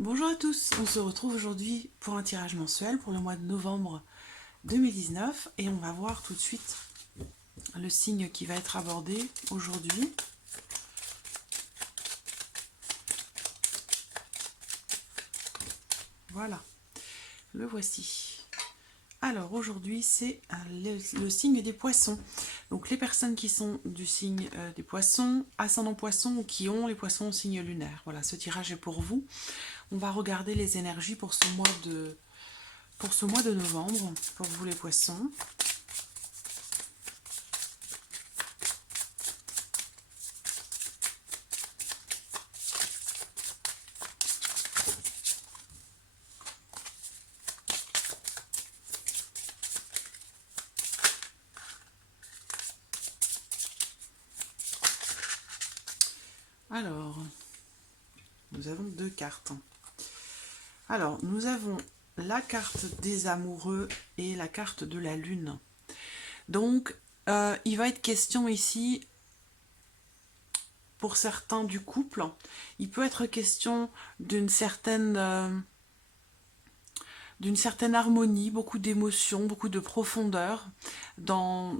Bonjour à tous, on se retrouve aujourd'hui pour un tirage mensuel pour le mois de novembre 2019 et on va voir tout de suite le signe qui va être abordé aujourd'hui. Voilà, le voici. Alors aujourd'hui c'est le signe des poissons. Donc les personnes qui sont du signe des poissons, ascendant poisson ou qui ont les poissons au signe lunaire. Voilà, ce tirage est pour vous. On va regarder les énergies pour ce mois de novembre, pour vous les poissons. Alors, nous avons deux cartes. Alors, nous avons la carte des amoureux et la carte de la lune. Donc, il va être question ici, pour certains du couple, il peut être question d'une certaine harmonie, beaucoup d'émotions, beaucoup de profondeur dans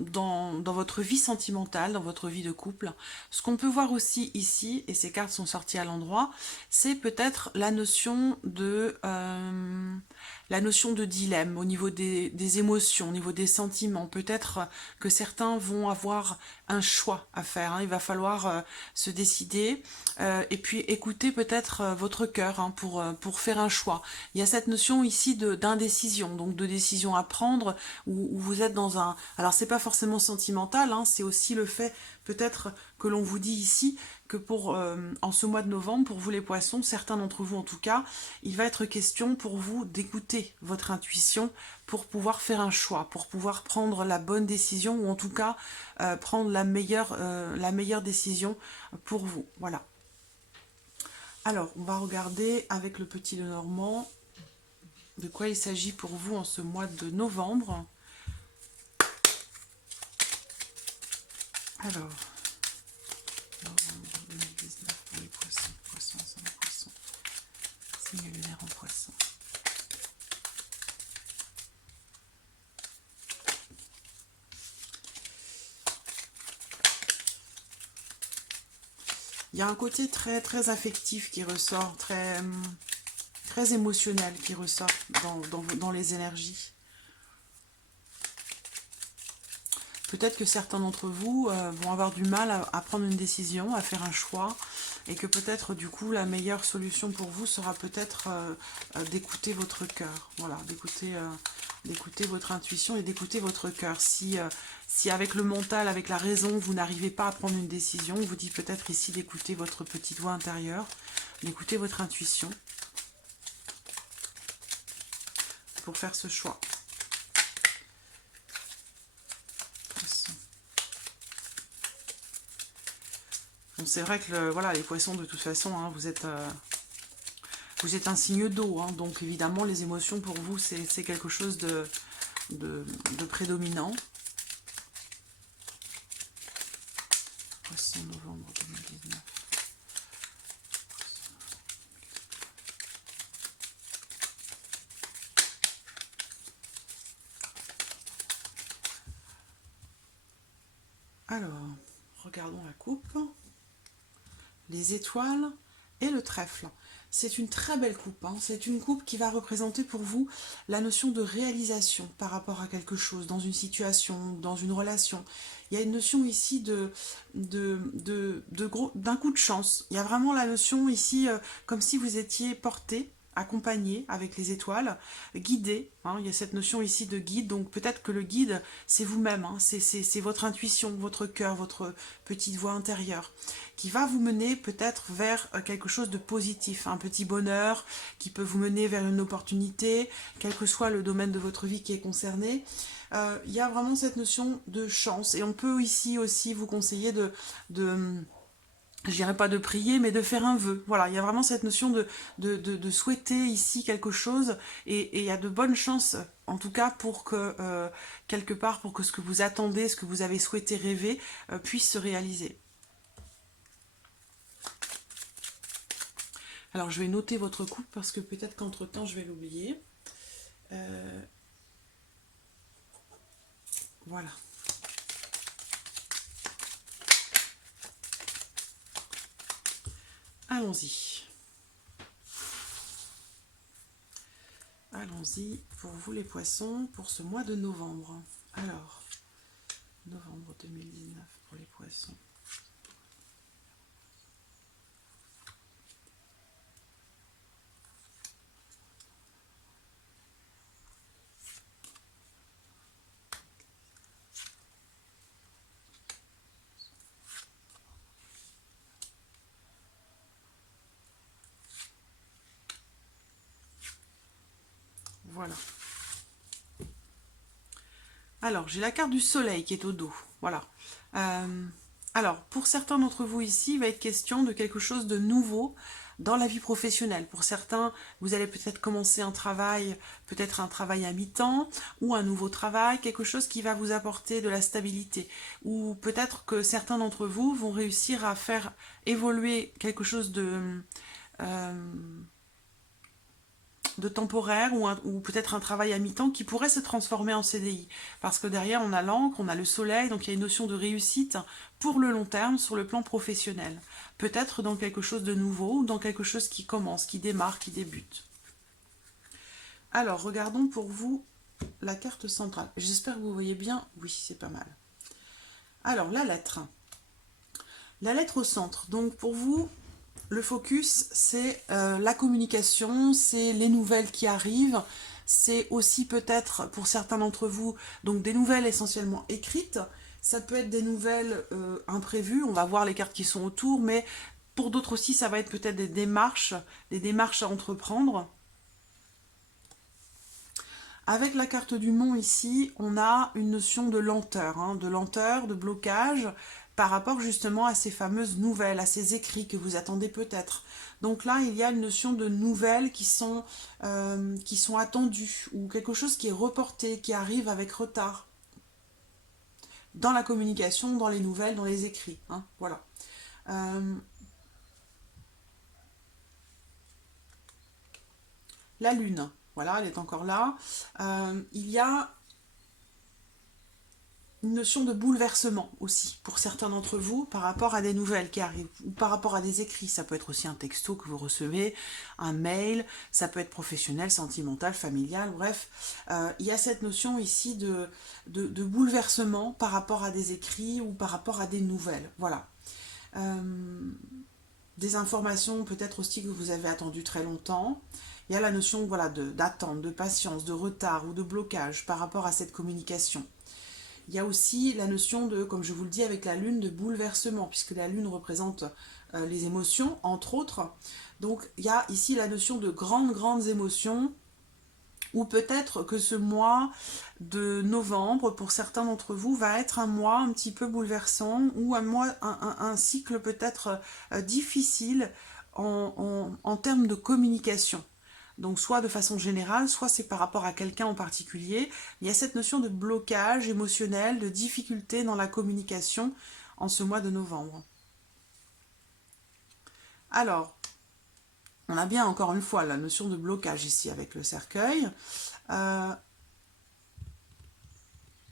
votre vie sentimentale, dans votre vie de couple. Ce qu'on peut voir aussi ici, et ces cartes sont sorties à l'endroit, c'est peut-être la notion de dilemme au niveau des émotions, au niveau des sentiments. Peut-être que certains vont avoir un choix à faire, hein. Il va falloir se décider et puis écouter peut-être votre cœur, hein, pour faire un choix. Il y a cette notion ici d'indécision, donc de décision à prendre, où vous êtes dans un... Alors c'est pas forcément sentimental, hein, c'est aussi le fait peut-être que l'on vous dit ici que en ce mois de novembre, pour vous les poissons, certains d'entre vous en tout cas, il va être question pour vous d'écouter votre intuition pour pouvoir faire un choix, pour pouvoir prendre la bonne décision, ou en tout cas prendre la meilleure décision pour vous. Voilà. Alors, on va regarder avec le petit Lenormand de quoi il s'agit pour vous en ce mois de novembre. Alors, novembre 2019 pour les poissons, poissons, ascendant poissons, signe lunaire en poisson. Il y a un côté très, très affectif qui ressort, très, très émotionnel qui ressort dans les énergies. Peut-être que certains d'entre vous vont avoir du mal à prendre une décision, à faire un choix, et que peut-être du coup la meilleure solution pour vous sera peut-être d'écouter votre cœur, voilà, d'écouter votre intuition et d'écouter votre cœur. Si avec le mental, avec la raison, vous n'arrivez pas à prendre une décision, on vous dit peut-être ici d'écouter votre petite voix intérieure, d'écouter votre intuition pour faire ce choix. C'est vrai que voilà, les poissons, de toute façon, hein, vous êtes un signe d'eau, hein, donc évidemment les émotions pour vous c'est quelque chose de prédominant. Poisson, novembre 2019. Alors, regardons la coupe. Les étoiles et le trèfle. C'est une très belle coupe, hein. C'est une coupe qui va représenter pour vous la notion de réalisation par rapport à quelque chose, dans une situation, dans une relation. Il y a une notion ici d'un coup de chance. Il y a vraiment la notion ici comme si vous étiez porté, accompagné avec les étoiles, guidé, hein. Il y a cette notion ici de guide, donc peut-être que le guide c'est vous-même, hein. C'est votre intuition, votre cœur, votre petite voix intérieure qui va vous mener peut-être vers quelque chose de positif, un petit bonheur qui peut vous mener vers une opportunité, quel que soit le domaine de votre vie qui est concerné. Il y a vraiment cette notion de chance, et on peut ici aussi vous conseiller je dirais pas de prier, mais de faire un vœu. Voilà, il y a vraiment cette notion de souhaiter ici quelque chose, et il y a de bonnes chances, en tout cas, pour que, quelque part, pour que ce que vous attendez, ce que vous avez souhaité rêver, puisse se réaliser. Alors, je vais noter votre coupe parce que peut-être qu'entre-temps, je vais l'oublier. Voilà. Allons-y. Allons-y pour vous les poissons pour ce mois de novembre. Alors, novembre 2019 pour les poissons. Voilà. Alors, j'ai la carte du soleil qui est au dos. Voilà. Alors, pour certains d'entre vous ici, il va être question de quelque chose de nouveau dans la vie professionnelle. Pour certains, vous allez peut-être commencer un travail, peut-être un travail à mi-temps, ou un nouveau travail, quelque chose qui va vous apporter de la stabilité. Ou peut-être que certains d'entre vous vont réussir à faire évoluer quelque chose de temporaire ou peut-être un travail à mi-temps qui pourrait se transformer en CDI. Parce que derrière, on a l'encre, on a le soleil, donc il y a une notion de réussite pour le long terme sur le plan professionnel. Peut-être dans quelque chose de nouveau ou dans quelque chose qui commence, qui démarre, qui débute. Alors, regardons pour vous la carte centrale. J'espère que vous voyez bien. Oui, c'est pas mal. Alors, la lettre. La lettre au centre. Donc, pour vous, le focus, c'est la communication, c'est les nouvelles qui arrivent, c'est aussi peut-être pour certains d'entre vous, donc des nouvelles essentiellement écrites, ça peut être des nouvelles imprévues, on va voir les cartes qui sont autour, mais pour d'autres aussi, ça va être peut-être des démarches à entreprendre. Avec la carte du mont ici, on a une notion de lenteur, de blocage, par rapport justement à ces fameuses nouvelles, à ces écrits que vous attendez peut-être. Donc là, il y a une notion de nouvelles qui sont attendues, ou quelque chose qui est reporté, qui arrive avec retard. Dans la communication, dans les nouvelles, dans les écrits. Voilà. La lune, voilà, elle est encore là. Il y a une notion de bouleversement aussi pour certains d'entre vous par rapport à des nouvelles qui arrivent ou par rapport à des écrits. Ça peut être aussi un texto que vous recevez, un mail, ça peut être professionnel, sentimental, familial, bref. Il y a cette notion ici de bouleversement par rapport à des écrits ou par rapport à des nouvelles. Voilà. Des informations peut-être aussi que vous avez attendues très longtemps. Il y a la notion voilà, d'attente, de patience, de retard ou de blocage par rapport à cette communication. Il y a aussi la notion de, comme je vous le dis avec la lune, de bouleversement, puisque la lune représente les émotions, entre autres. Donc il y a ici la notion de grandes émotions, ou peut-être que ce mois de novembre, pour certains d'entre vous, va être un mois un petit peu bouleversant, ou un cycle peut-être difficile en termes de communication. Donc soit de façon générale, soit c'est par rapport à quelqu'un en particulier. Il y a cette notion de blocage émotionnel, de difficulté dans la communication en ce mois de novembre. Alors, on a bien encore une fois la notion de blocage ici avec le cercueil.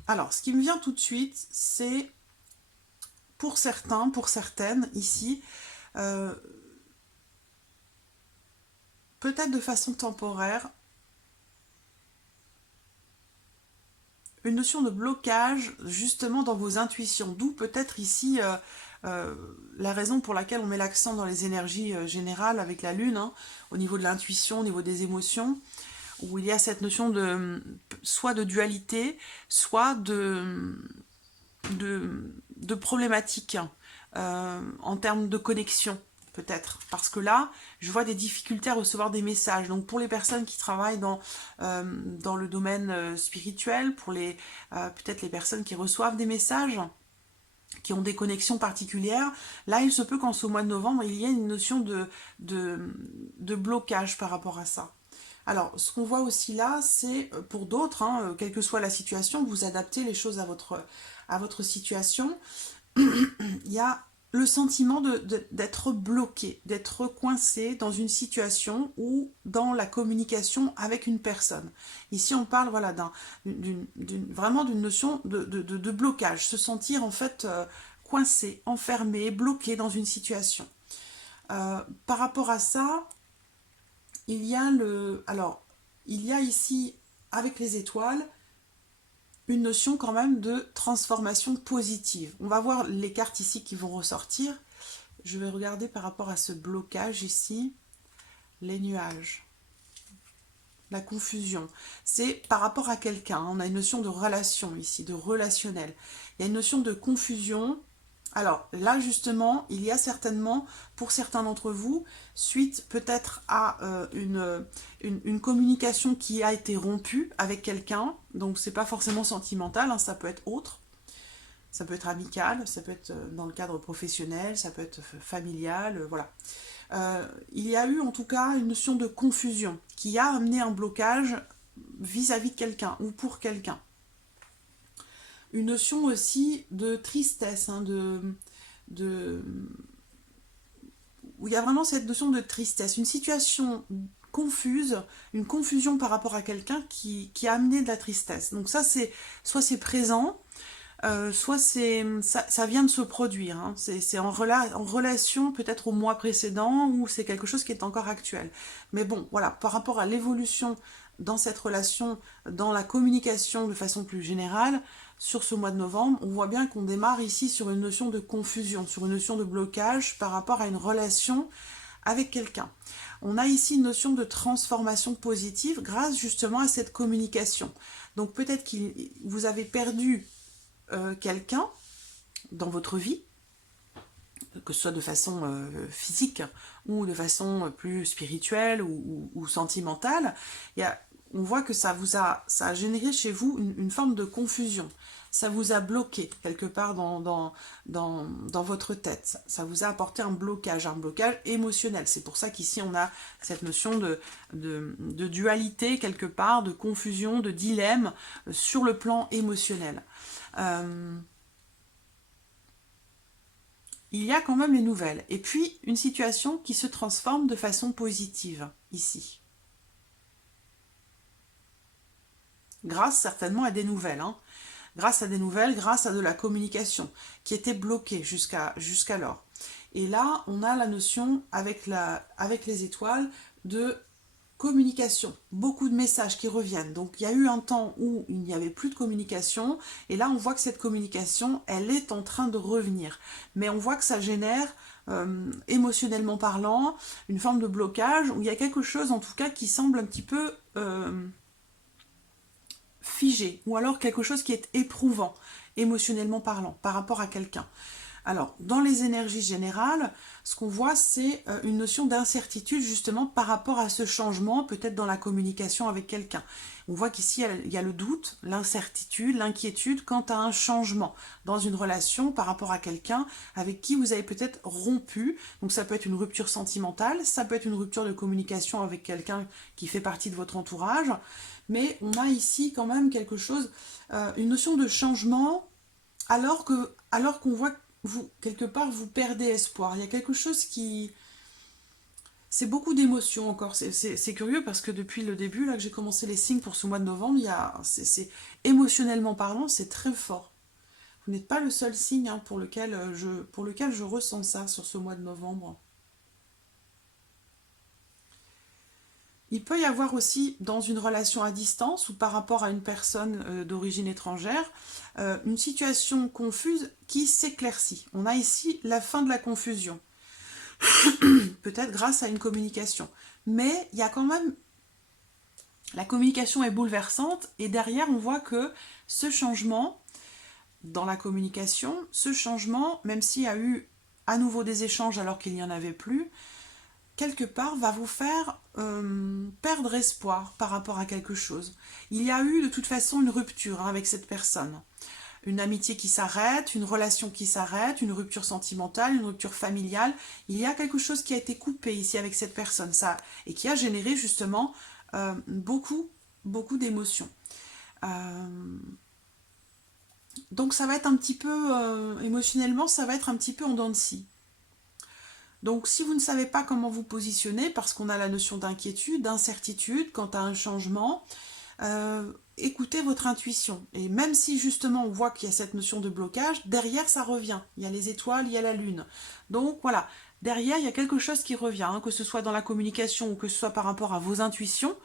Alors, ce qui me vient tout de suite, c'est pour certains, pour certaines ici, peut-être de façon temporaire, une notion de blocage justement dans vos intuitions, d'où peut-être ici la raison pour laquelle on met l'accent dans les énergies générales avec la lune, au niveau de l'intuition, au niveau des émotions, où il y a cette notion de soit de dualité, soit de problématique en termes de connexion. Peut-être, parce que là, je vois des difficultés à recevoir des messages. Donc pour les personnes qui travaillent dans le domaine spirituel, pour peut-être les personnes qui reçoivent des messages, qui ont des connexions particulières, là il se peut qu'en ce mois de novembre, il y ait une notion de blocage par rapport à ça. Alors, ce qu'on voit aussi là, c'est pour d'autres, quelle que soit la situation, vous adaptez les choses à votre situation. Il y a le sentiment d'être bloqué, d'être coincé dans une situation ou dans la communication avec une personne. Ici, on parle voilà, vraiment d'une notion de blocage, se sentir en fait coincé, enfermé, bloqué dans une situation. Par rapport à ça, il y a ici, avec les étoiles, une notion quand même de transformation positive. On va voir les cartes ici qui vont ressortir. Je vais regarder par rapport à ce blocage ici, les nuages, la confusion. C'est par rapport à quelqu'un, on a une notion de relation ici, de relationnel. Il y a une notion de confusion. Alors là justement, il y a certainement, pour certains d'entre vous, suite peut-être à une communication qui a été rompue avec quelqu'un, donc c'est pas forcément sentimental, hein, ça peut être autre, ça peut être amical, ça peut être dans le cadre professionnel, ça peut être familial, voilà. Il y a eu en tout cas une notion de confusion qui a amené un blocage vis-à-vis de quelqu'un ou pour quelqu'un. Une notion aussi de tristesse, hein, où il y a vraiment cette notion de tristesse, une situation confuse, une confusion par rapport à quelqu'un qui a amené de la tristesse. Donc ça, soit c'est présent, soit ça vient de se produire. Hein. C'est en relation peut-être au mois précédent ou c'est quelque chose qui est encore actuel. Mais bon, voilà, par rapport à l'évolution dans cette relation, dans la communication de façon plus générale, sur ce mois de novembre, on voit bien qu'on démarre ici sur une notion de confusion, sur une notion de blocage par rapport à une relation avec quelqu'un. On a ici une notion de transformation positive grâce justement à cette communication. Donc peut-être que vous avez perdu quelqu'un dans votre vie, que ce soit de façon physique ou de façon plus spirituelle ou sentimentale, on voit que ça a généré chez vous une forme de confusion. Ça vous a bloqué quelque part dans votre tête. Ça vous a apporté un blocage émotionnel. C'est pour ça qu'ici on a cette notion de dualité quelque part, de confusion, de dilemme sur le plan émotionnel. Il y a quand même les nouvelles. Et puis, une situation qui se transforme de façon positive, ici. Grâce certainement à des nouvelles. Hein. Grâce à des nouvelles, grâce à de la communication, qui était bloquée jusqu'alors. Et là, on a la notion, avec les étoiles, de communication, beaucoup de messages qui reviennent. Donc il y a eu un temps où il n'y avait plus de communication et là on voit que cette communication, elle est en train de revenir. Mais on voit que ça génère, émotionnellement parlant, une forme de blocage où il y a quelque chose en tout cas qui semble un petit peu figé ou alors quelque chose qui est éprouvant, émotionnellement parlant, par rapport à quelqu'un. Alors, dans les énergies générales, ce qu'on voit, c'est une notion d'incertitude justement par rapport à ce changement, peut-être dans la communication avec quelqu'un. On voit qu'ici, il y a le doute, l'incertitude, l'inquiétude quant à un changement dans une relation par rapport à quelqu'un avec qui vous avez peut-être rompu. Donc ça peut être une rupture sentimentale, ça peut être une rupture de communication avec quelqu'un qui fait partie de votre entourage. Mais on a ici quand même quelque chose, une notion de changement, alors qu'on voit quelque part, vous perdez espoir. Il y a quelque chose qui... C'est beaucoup d'émotions encore. C'est curieux parce que depuis le début, là que j'ai commencé les signes pour ce mois de novembre, émotionnellement parlant, c'est très fort. Vous n'êtes pas le seul signe hein, pour lequel je ressens ça sur ce mois de novembre. Il peut y avoir aussi, dans une relation à distance ou par rapport à une personne d'origine étrangère, une situation confuse qui s'éclaircit. On a ici la fin de la confusion, peut-être grâce à une communication. Mais il y a quand même... La communication est bouleversante et derrière, on voit que ce changement, dans la communication, ce changement, même s'il y a eu à nouveau des échanges alors qu'il n'y en avait plus, quelque part, va vous faire perdre espoir par rapport à quelque chose. Il y a eu de toute façon une rupture hein, avec cette personne. Une amitié qui s'arrête, une relation qui s'arrête, une rupture sentimentale, une rupture familiale. Il y a quelque chose qui a été coupé ici avec cette personne, ça, et qui a généré justement beaucoup d'émotions. Donc ça va être un petit peu, émotionnellement, ça va être un petit peu en dents de scie. Donc si vous ne savez pas comment vous positionner, parce qu'on a la notion d'inquiétude, d'incertitude quant à un changement, écoutez votre intuition. Et même si justement on voit qu'il y a cette notion de blocage, derrière ça revient. Il y a les étoiles, il y a la lune. Donc voilà, derrière il y a quelque chose qui revient, hein, que ce soit dans la communication ou que ce soit par rapport à vos intuitions.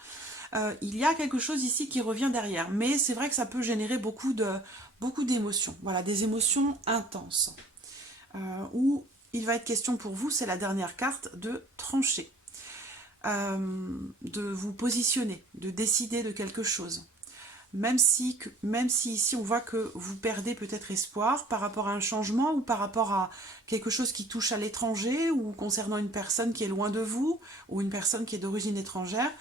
Il y a quelque chose ici qui revient derrière. Mais c'est vrai que ça peut générer beaucoup d'émotions. Voilà, des émotions intenses. Où il va être question pour vous, c'est la dernière carte, de trancher. De vous positionner, de décider de quelque chose. Même si ici on voit que vous perdez peut-être espoir par rapport à un changement ou par rapport à quelque chose qui touche à l'étranger ou concernant une personne qui est loin de vous ou une personne qui est d'origine étrangère.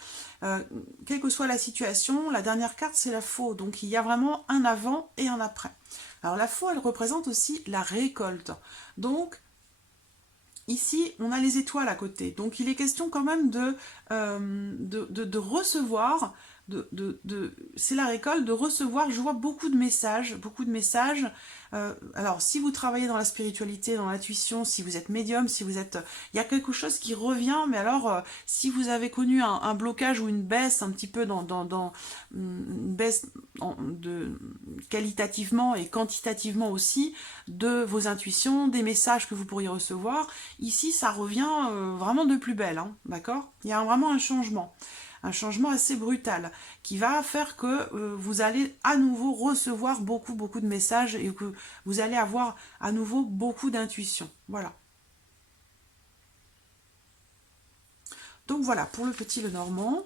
Quelle que soit la situation, la dernière carte c'est la faux. Donc il y a vraiment un avant et un après. Alors la faux elle représente aussi la récolte. Donc ici, on a les étoiles à côté. Donc, il est question quand même de recevoir, c'est la récolte, de recevoir, je vois beaucoup de messages, alors, si vous travaillez dans la spiritualité, dans l'intuition, si vous êtes médium, si vous êtes... Il y a quelque chose qui revient, mais alors, si vous avez connu un blocage ou une baisse un petit peu une baisse qualitativement et quantitativement aussi, de vos intuitions, des messages que vous pourriez recevoir, ici, ça revient vraiment de plus belle, hein, d'accord? Il y a vraiment un changement assez brutal, qui va faire que vous allez à nouveau recevoir beaucoup de messages et que vous allez avoir à nouveau beaucoup d'intuition. Voilà. Donc voilà, pour le petit Lenormand.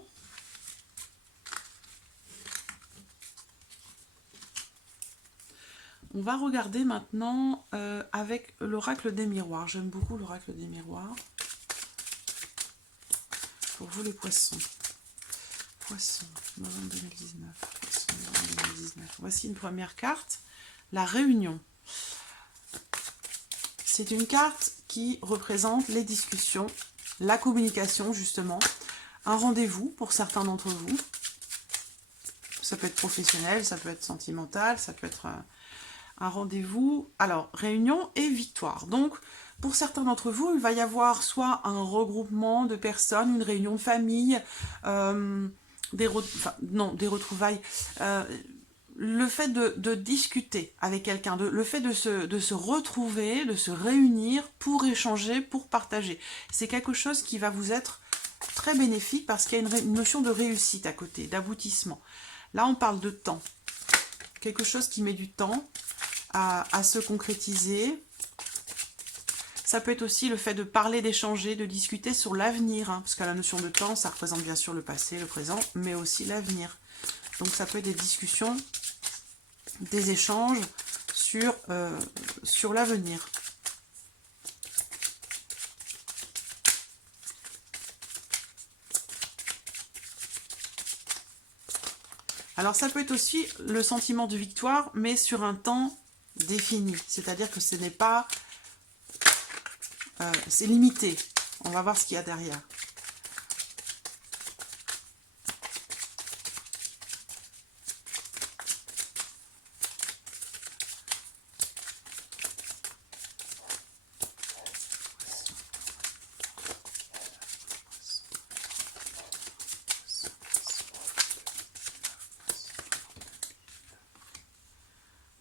On va regarder maintenant avec l'oracle des miroirs. J'aime beaucoup l'oracle des miroirs. Pour vous les poissons. Poisson, novembre 2019. Poisson, novembre 2019. Voici une première carte, la réunion. C'est une carte qui représente les discussions, la communication justement, un rendez-vous pour certains d'entre vous. Ça peut être professionnel, ça peut être sentimental, ça peut être un rendez-vous. Alors, réunion et victoire. Donc, pour certains d'entre vous, il va y avoir soit un regroupement de personnes, une réunion de famille, des retrouvailles, le fait de discuter avec quelqu'un, le fait de se retrouver, de se réunir pour échanger, pour partager. C'est quelque chose qui va vous être très bénéfique parce qu'il y a une notion de réussite à côté, d'aboutissement. Là, on parle de temps. Quelque chose qui met du temps à se concrétiser. Ça peut être aussi le fait de parler, d'échanger, de discuter sur l'avenir, hein, parce que la notion de temps, ça représente bien sûr le passé, le présent, mais aussi l'avenir. Donc ça peut être des discussions, des échanges sur l'avenir. Alors ça peut être aussi le sentiment de victoire, mais sur un temps défini. C'est-à-dire que ce n'est pas... c'est limité. On va voir ce qu'il y a derrière.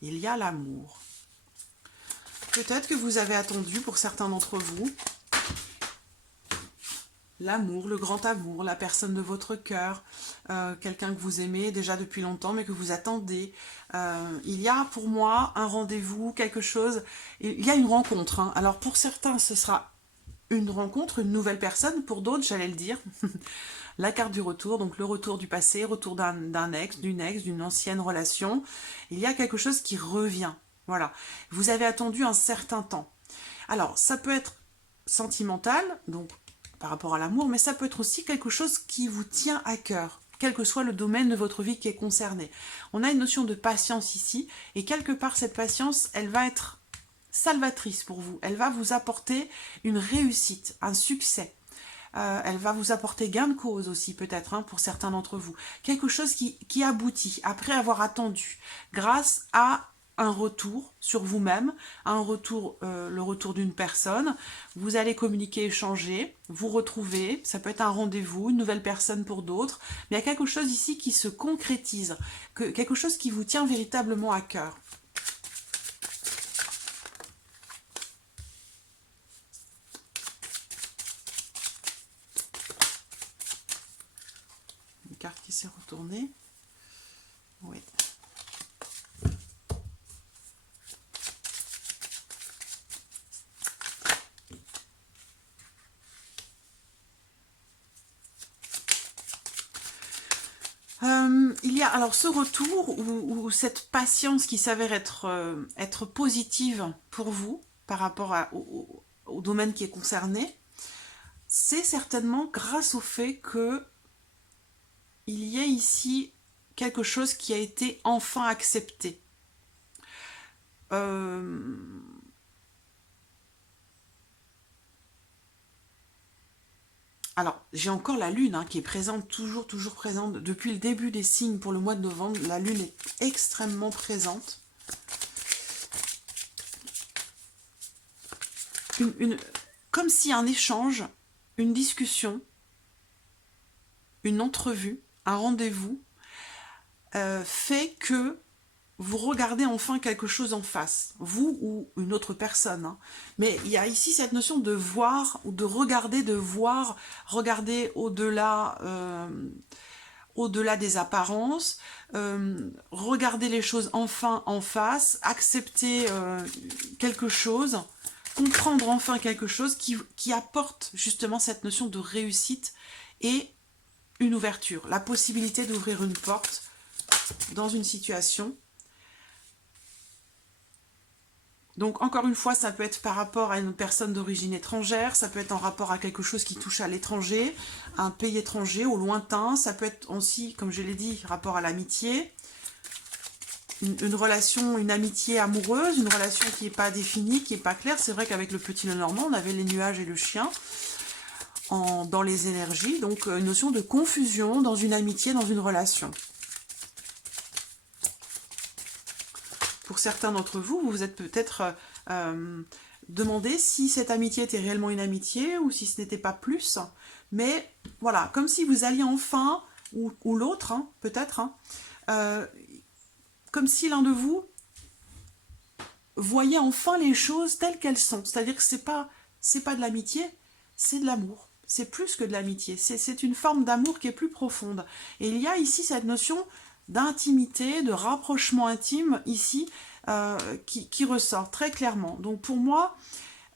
Il y a l'amour. Peut-être que vous avez attendu, pour certains d'entre vous, l'amour, le grand amour, la personne de votre cœur, quelqu'un que vous aimez déjà depuis longtemps, mais que vous attendez. Il y a pour moi un rendez-vous, quelque chose, il y a une rencontre. Hein. Alors pour certains, ce sera une rencontre, une nouvelle personne, pour d'autres, j'allais le dire, la carte du retour, donc le retour du passé, retour d'un ex, d'une ancienne relation. Il y a quelque chose qui revient. Voilà. Vous avez attendu un certain temps. Alors, ça peut être sentimental, donc par rapport à l'amour, mais ça peut être aussi quelque chose qui vous tient à cœur, quel que soit le domaine de votre vie qui est concerné. On a une notion de patience ici, et quelque part, cette patience, elle va être salvatrice pour vous. Elle va vous apporter une réussite, un succès. Elle va vous apporter gain de cause aussi peut-être hein, pour certains d'entre vous. Quelque chose qui aboutit après avoir attendu grâce à un retour sur vous-même, un retour, le retour d'une personne. Vous allez communiquer, échanger, vous retrouver. Ça peut être un rendez-vous, une nouvelle personne pour d'autres. Mais il y a quelque chose ici qui se concrétise, quelque chose qui vous tient véritablement à cœur. Une carte qui s'est retournée. Oui. Il y a alors ce retour ou cette patience qui s'avère être positive pour vous par rapport au domaine qui est concerné, c'est certainement grâce au fait que il y a ici quelque chose qui a été enfin accepté. Alors, j'ai encore la Lune qui est présente, toujours présente. Depuis le début des signes pour le mois de novembre, la Lune est extrêmement présente. Comme si un échange, une discussion, une entrevue, un rendez-vous, fait que vous regardez enfin quelque chose en face, vous ou une autre personne. Mais il y a ici cette notion de voir ou de regarder, regarder au-delà au-delà des apparences, regarder les choses enfin en face, accepter quelque chose, comprendre enfin quelque chose qui apporte justement cette notion de réussite et une ouverture, la possibilité d'ouvrir une porte dans une situation. Donc, encore une fois, ça peut être par rapport à une personne d'origine étrangère, ça peut être en rapport à quelque chose qui touche à l'étranger, à un pays étranger, au lointain, ça peut être aussi, comme je l'ai dit, rapport à l'amitié, une relation, une amitié amoureuse, une relation qui n'est pas définie, qui n'est pas claire. C'est vrai qu'avec le petit Lenormand, on avait les nuages et le chien dans les énergies, donc une notion de confusion dans une amitié, dans une relation. Pour certains d'entre vous, vous vous êtes peut-être demandé si cette amitié était réellement une amitié ou si ce n'était pas plus. Mais voilà, comme si vous alliez enfin, ou l'autre, peut-être, comme si l'un de vous voyait enfin les choses telles qu'elles sont. C'est-à-dire que c'est pas de l'amitié, c'est de l'amour. C'est plus que de l'amitié. C'est une forme d'amour qui est plus profonde. Et il y a ici cette notion d'intimité, de rapprochement intime ici qui ressort très clairement. Donc pour moi,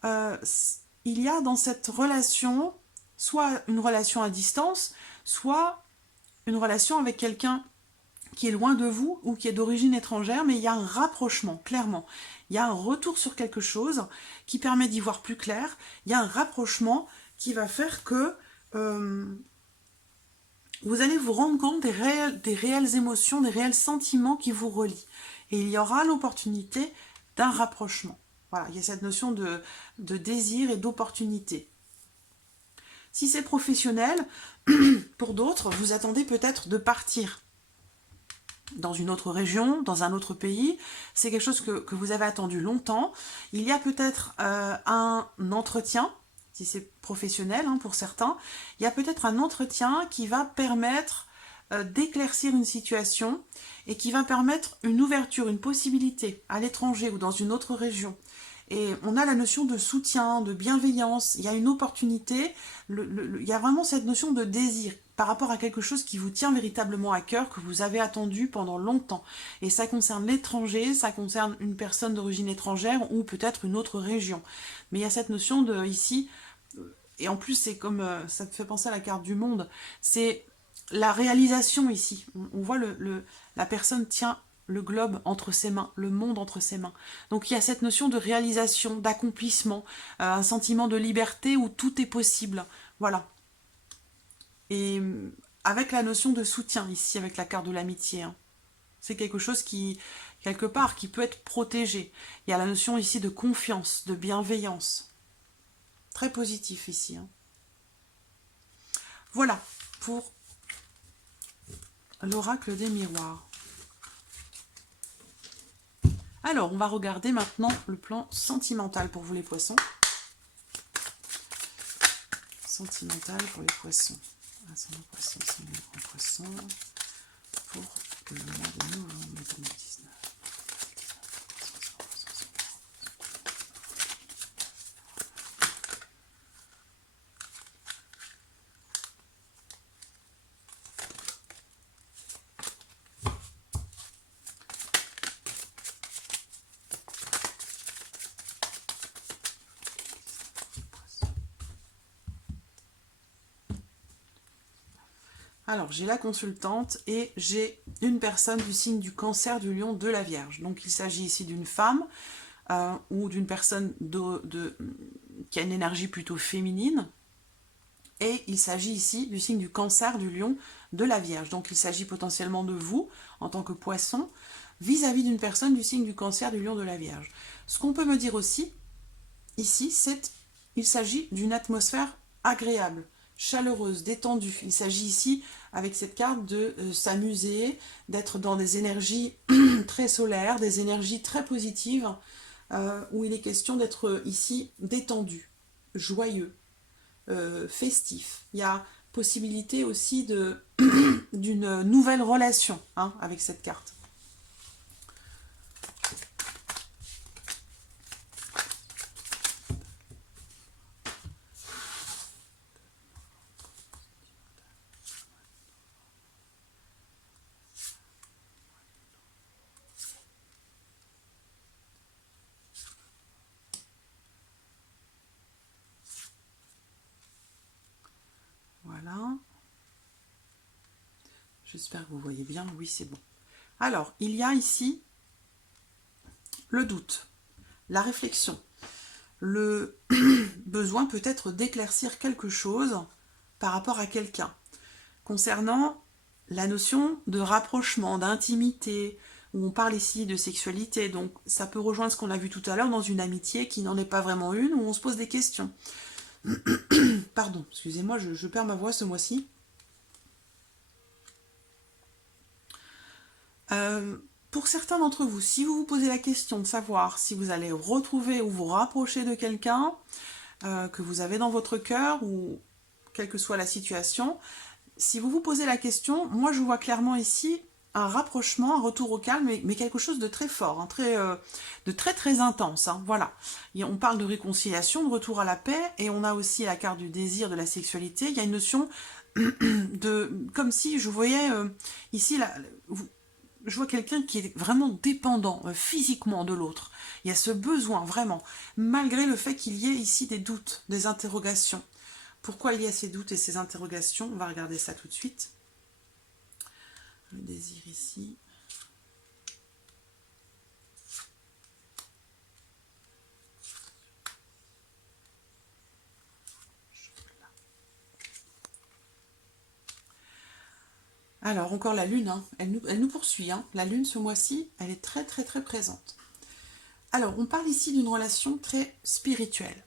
il y a dans cette relation soit une relation à distance, soit une relation avec quelqu'un qui est loin de vous ou qui est d'origine étrangère, mais il y a un rapprochement, clairement. Il y a un retour sur quelque chose qui permet d'y voir plus clair. Il y a un rapprochement qui va faire que vous allez vous rendre compte des réelles émotions, des réels sentiments qui vous relient. Et il y aura l'opportunité d'un rapprochement. Voilà, il y a cette notion de désir et d'opportunité. Si c'est professionnel, pour d'autres, vous attendez peut-être de partir dans une autre région, dans un autre pays. C'est quelque chose que vous avez attendu longtemps. Il y a peut-être un entretien, si c'est professionnel pour certains, il y a peut-être un entretien qui va permettre d'éclaircir une situation et qui va permettre une ouverture, une possibilité à l'étranger ou dans une autre région. Et on a la notion de soutien, de bienveillance, il y a une opportunité, il y a vraiment cette notion de désir par rapport à quelque chose qui vous tient véritablement à cœur, que vous avez attendu pendant longtemps. Et ça concerne l'étranger, ça concerne une personne d'origine étrangère ou peut-être une autre région. Mais il y a cette notion de ici, et en plus c'est comme, ça te fait penser à la carte du monde, c'est la réalisation ici. On voit la personne tient le globe entre ses mains, le monde entre ses mains. Donc il y a cette notion de réalisation, d'accomplissement, un sentiment de liberté où tout est possible. Voilà. Et avec la notion de soutien ici, avec la carte de l'amitié. C'est quelque chose qui, quelque part, qui peut être protégé. Il y a la notion ici de confiance, de bienveillance. Très positif ici. Voilà pour l'oracle des miroirs. Alors, on va regarder maintenant le plan sentimental pour vous les poissons. Sentimental pour les poissons. Ascendant poisson, c'est poisson pour le mois de novembre 2019. Alors, j'ai la consultante et j'ai une personne du signe du Cancer, du Lion, de la Vierge. Donc, il s'agit ici d'une femme ou d'une personne qui a une énergie plutôt féminine. Et il s'agit ici du signe du Cancer, du Lion, de la Vierge. Donc, il s'agit potentiellement de vous, en tant que poisson, vis-à-vis d'une personne du signe du Cancer, du Lion, de la Vierge. Ce qu'on peut me dire aussi, ici, c'est qu'il s'agit d'une atmosphère agréable, chaleureuse, détendue. Il s'agit ici, avec cette carte, de s'amuser, d'être dans des énergies très solaires, des énergies très positives, où il est question d'être ici détendu, joyeux, festif. Il y a possibilité aussi d'une nouvelle relation avec cette carte. Voilà. J'espère que vous voyez bien. Oui, c'est bon. Alors, il y a ici le doute, la réflexion, le besoin peut-être d'éclaircir quelque chose par rapport à quelqu'un. Concernant la notion de rapprochement, d'intimité, où on parle ici de sexualité, donc ça peut rejoindre ce qu'on a vu tout à l'heure dans une amitié qui n'en est pas vraiment une, où on se pose des questions. Pardon, excusez-moi, je perds ma voix ce mois-ci. Pour certains d'entre vous, si vous vous posez la question de savoir si vous allez retrouver ou vous rapprocher de quelqu'un que vous avez dans votre cœur, ou quelle que soit la situation, si vous vous posez la question, moi je vois clairement ici un rapprochement, un retour au calme, mais quelque chose de très fort, de très très intense. Voilà. Et on parle de réconciliation, de retour à la paix, et on a aussi la carte du désir, de la sexualité. Il y a une notion comme si je voyais ici, je vois quelqu'un qui est vraiment dépendant physiquement de l'autre. Il y a ce besoin vraiment, malgré le fait qu'il y ait ici des doutes, des interrogations. Pourquoi il y a ces doutes et ces interrogations? On va regarder ça tout de suite. Le désir ici. Alors, encore la lune, elle nous poursuit. La lune, ce mois-ci, elle est très très très présente. Alors, on parle ici d'une relation très spirituelle,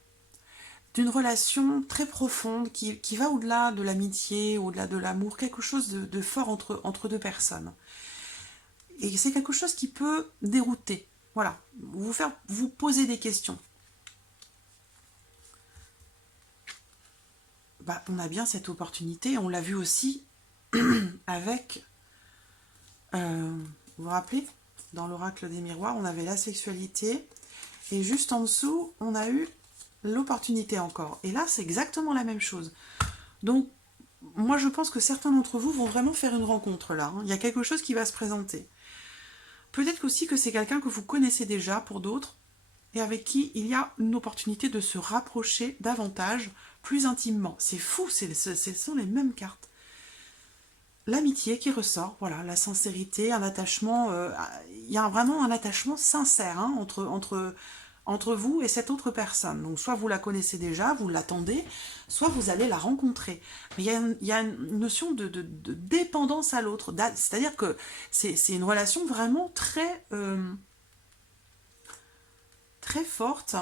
d'une relation très profonde qui va au-delà de l'amitié, au-delà de l'amour, quelque chose de fort entre deux personnes. Et c'est quelque chose qui peut dérouter. Voilà, vous poser des questions. On a bien cette opportunité, on l'a vu aussi avec, vous vous rappelez, dans l'oracle des miroirs, on avait la sexualité, et juste en dessous, on a eu l'opportunité encore. Et là, c'est exactement la même chose. Donc, moi, je pense que certains d'entre vous vont vraiment faire une rencontre là. Il y a quelque chose qui va se présenter. Peut-être aussi que c'est quelqu'un que vous connaissez déjà pour d'autres, et avec qui il y a une opportunité de se rapprocher davantage, plus intimement. C'est fou, ce sont les mêmes cartes. L'amitié qui ressort, voilà, la sincérité, un attachement, il y a vraiment un attachement sincère entre vous et cette autre personne. Donc soit vous la connaissez déjà, vous l'attendez, soit vous allez la rencontrer. Mais il y a une notion de dépendance à l'autre, c'est-à-dire que c'est une relation vraiment très, très forte.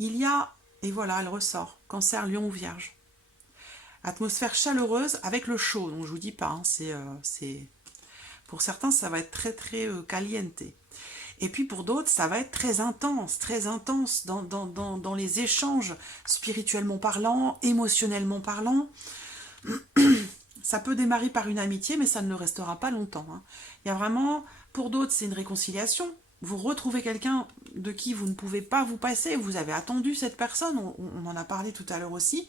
Il y a, et voilà, elle ressort, Cancer, Lion ou Vierge. Atmosphère chaleureuse avec le chaud, donc je vous dis pas, c'est pour certains ça va être très très caliente. Et puis pour d'autres, ça va être très intense dans les échanges, spirituellement parlant, émotionnellement parlant. Ça peut démarrer par une amitié, mais ça ne le restera pas longtemps, hein. Il y a vraiment, pour d'autres, c'est une réconciliation. Vous retrouvez quelqu'un de qui vous ne pouvez pas vous passer, vous avez attendu cette personne, on en a parlé tout à l'heure aussi.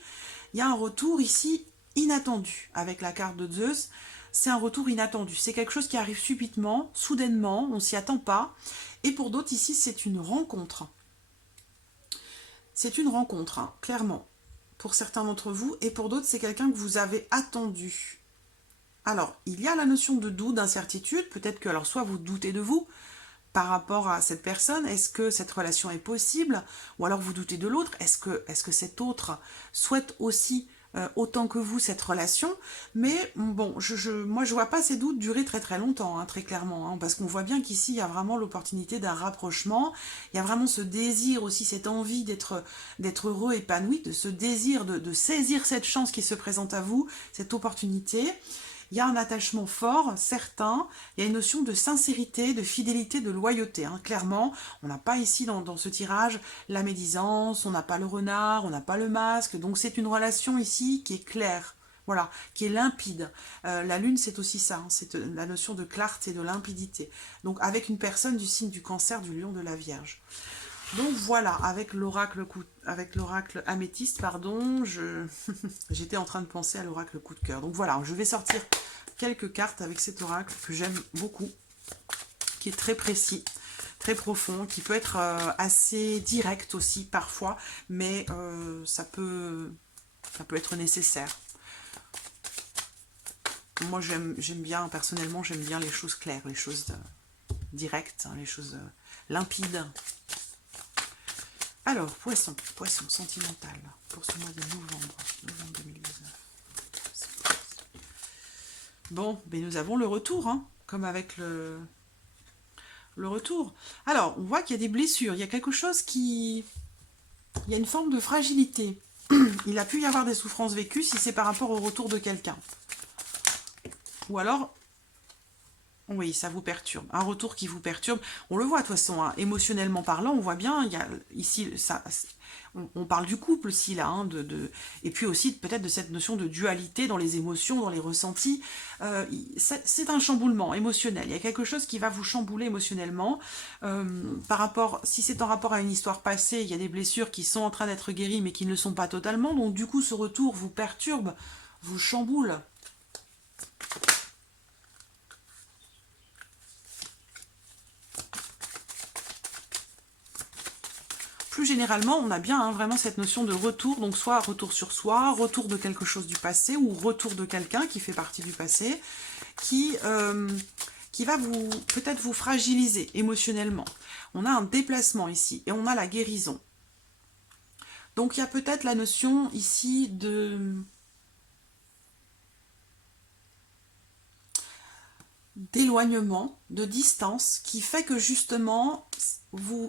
Il y a un retour ici inattendu avec la carte de Zeus. C'est un retour inattendu. C'est quelque chose qui arrive subitement, soudainement, on s'y attend pas. Et pour d'autres, ici, c'est une rencontre. C'est une rencontre, hein, clairement, pour certains d'entre vous. Et pour d'autres, c'est quelqu'un que vous avez attendu. Alors, il y a la notion de doute, d'incertitude. Peut-être que, alors, soit vous doutez de vous par rapport à cette personne. Est-ce que cette relation est possible? Ou alors vous doutez de l'autre. Est-ce que cet autre souhaite aussi autant que vous cette relation? Mais bon, moi je vois pas ces doutes durer très très longtemps, hein, très clairement, hein, parce qu'on voit bien qu'ici il y a vraiment l'opportunité d'un rapprochement, il y a vraiment ce désir aussi, cette envie d'être heureux, épanoui, de ce désir de saisir cette chance qui se présente à vous, cette opportunité. Il y a un attachement fort, certain, il y a une notion de sincérité, de fidélité, de loyauté, hein. Clairement, on n'a pas ici dans ce tirage la médisance, on n'a pas le renard, on n'a pas le masque, donc c'est une relation ici qui est claire, voilà, qui est limpide. La lune, c'est aussi ça, hein, c'est la notion de clarté, de limpidité. Donc avec une personne du signe du Cancer, du Lion, de la Vierge. Donc voilà, avec l'oracle améthyste, pardon, j'étais en train de penser à l'oracle coup de cœur. Donc voilà, je vais sortir quelques cartes avec cet oracle que j'aime beaucoup, qui est très précis, très profond, qui peut être assez direct aussi parfois, mais ça peut être nécessaire. Moi j'aime bien, personnellement, j'aime bien les choses claires, les choses directes, hein, les choses limpides. Alors, poisson sentimental, pour ce mois de novembre 2019. Bon, mais nous avons le retour, hein, comme avec le retour. Alors, on voit qu'il y a des blessures, il y a quelque chose qui... Il y a une forme de fragilité. Il a pu y avoir des souffrances vécues si c'est par rapport au retour de quelqu'un. Ou alors... Oui, ça vous perturbe. Un retour qui vous perturbe. On le voit de toute façon, hein, émotionnellement parlant, on voit bien, il y a ici, on parle du couple aussi là, hein, et puis aussi peut-être de cette notion de dualité dans les émotions, dans les ressentis. C'est un chamboulement émotionnel. Il y a quelque chose qui va vous chambouler émotionnellement. Par rapport, si c'est en rapport à une histoire passée, il y a des blessures qui sont en train d'être guéries mais qui ne le sont pas totalement. Donc du coup, ce retour vous perturbe, vous chamboule. Plus généralement, on a bien, hein, vraiment cette notion de retour, donc soit retour sur soi, retour de quelque chose du passé, ou retour de quelqu'un qui fait partie du passé, qui va peut-être vous fragiliser émotionnellement. On a un déplacement ici, et on a la guérison. Donc il y a peut-être la notion ici d'éloignement, de distance, qui fait que justement,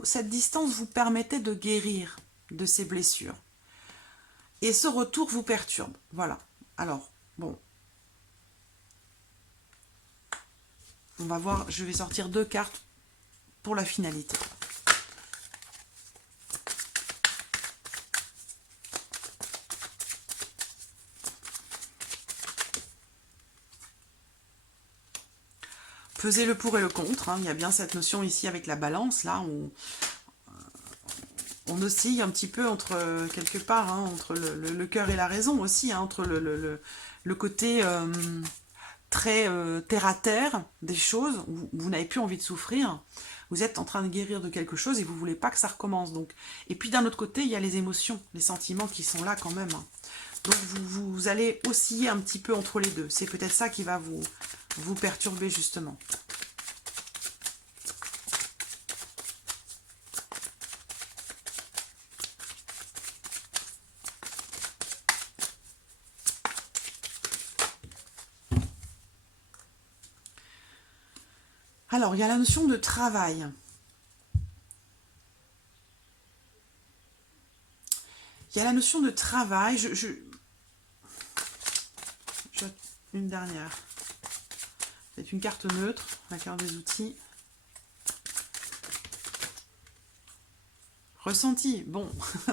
cette distance vous permettait de guérir de ces blessures. Et ce retour vous perturbe. Voilà. Alors, bon. On va voir, je vais sortir 2 cartes pour la finalité. Peser le pour et le contre, hein. Il y a bien cette notion ici avec la balance, là, où on oscille un petit peu entre, quelque part, hein, entre le cœur et la raison aussi, hein, entre le côté très terre-à-terre des choses, où vous n'avez plus envie de souffrir, vous êtes en train de guérir de quelque chose et vous ne voulez pas que ça recommence. Donc. Et puis d'un autre côté, il y a les émotions, les sentiments qui sont là quand même, hein. Donc vous allez osciller un petit peu entre les deux. C'est peut-être ça qui va vous perturber justement. Alors, il y a la notion de travail. Il y a la notion de travail. Une dernière. C'est une carte neutre, la carte des outils. Ressenti, bon,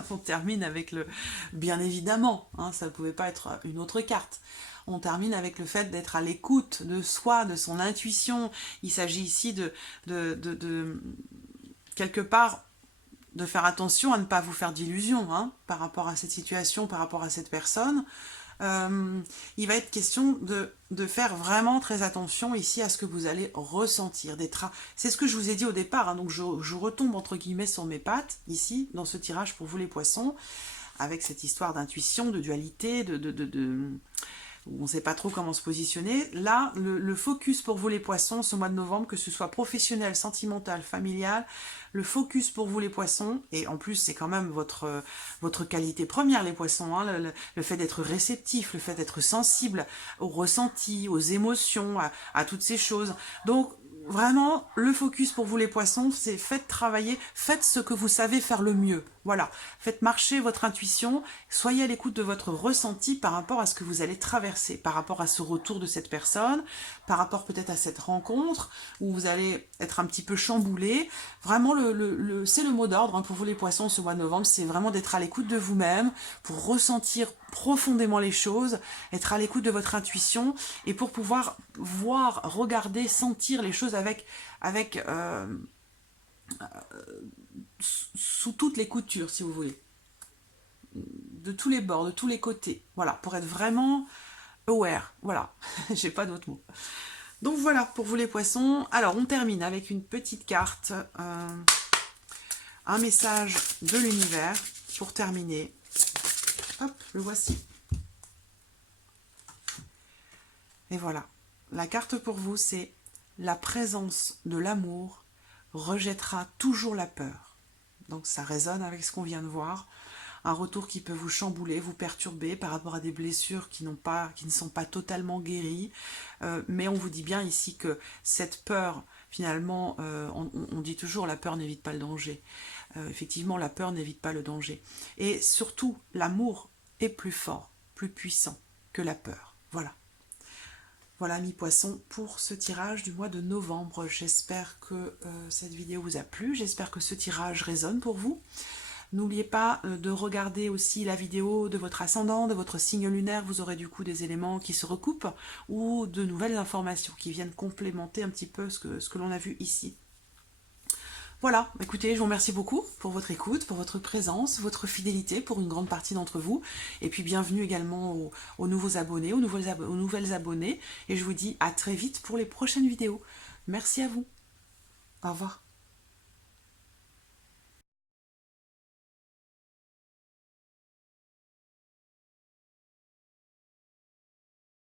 on termine avec le... Bien évidemment, hein, ça ne pouvait pas être une autre carte. On termine avec le fait d'être à l'écoute de soi, de son intuition. Il s'agit ici de quelque part, de faire attention à ne pas vous faire d'illusions hein, par rapport à cette situation, par rapport à cette personne. Il va être question de faire vraiment très attention ici à ce que vous allez ressentir. C'est ce que je vous ai dit au départ, hein, donc je retombe entre guillemets sur mes pattes, ici, dans ce tirage pour vous les poissons, avec cette histoire d'intuition, de dualité, où on ne sait pas trop comment se positionner. Là, le focus pour vous les poissons, ce mois de novembre, que ce soit professionnel, sentimental, familial, le focus pour vous les poissons, et en plus c'est quand même votre qualité première les poissons, hein, le fait d'être réceptif, le fait d'être sensible aux ressentis, aux émotions, à toutes ces choses. Donc vraiment, le focus pour vous les poissons, c'est faites travailler, faites ce que vous savez faire le mieux. Voilà, faites marcher votre intuition, soyez à l'écoute de votre ressenti par rapport à ce que vous allez traverser, par rapport à ce retour de cette personne, par rapport peut-être à cette rencontre où vous allez être un petit peu chamboulé. Vraiment, c'est le mot d'ordre hein, pour vous les poissons ce mois de novembre, c'est vraiment d'être à l'écoute de vous-même pour ressentir profondément les choses, être à l'écoute de votre intuition et pour pouvoir voir, regarder, sentir les choses sous toutes les coutures, si vous voulez. De tous les bords, de tous les côtés. Voilà, pour être vraiment aware. Voilà, j'ai pas d'autres mots. Donc voilà, pour vous les poissons. Alors, on termine avec une petite carte. Un message de l'univers pour terminer. Hop, le voici. Et voilà. La carte pour vous, c'est la présence de l'amour rejettera toujours la peur. Donc ça résonne avec ce qu'on vient de voir. Un retour qui peut vous chambouler, vous perturber par rapport à des blessures qui ne sont pas totalement guéries. Mais on vous dit bien ici que cette peur, finalement, on dit toujours la peur n'évite pas le danger. Effectivement, la peur n'évite pas le danger. Et surtout, l'amour est plus fort, plus puissant que la peur. Voilà. Voilà, mes poissons, pour ce tirage du mois de novembre. J'espère que cette vidéo vous a plu. J'espère que ce tirage résonne pour vous. N'oubliez pas de regarder aussi la vidéo de votre ascendant, de votre signe lunaire. Vous aurez du coup des éléments qui se recoupent ou de nouvelles informations qui viennent complémenter un petit peu ce que l'on a vu ici. Voilà, écoutez, je vous remercie beaucoup pour votre écoute, pour votre présence, votre fidélité pour une grande partie d'entre vous. Et puis bienvenue également aux nouveaux abonnés, aux nouvelles abonnées. Et je vous dis à très vite pour les prochaines vidéos. Merci à vous. Au revoir.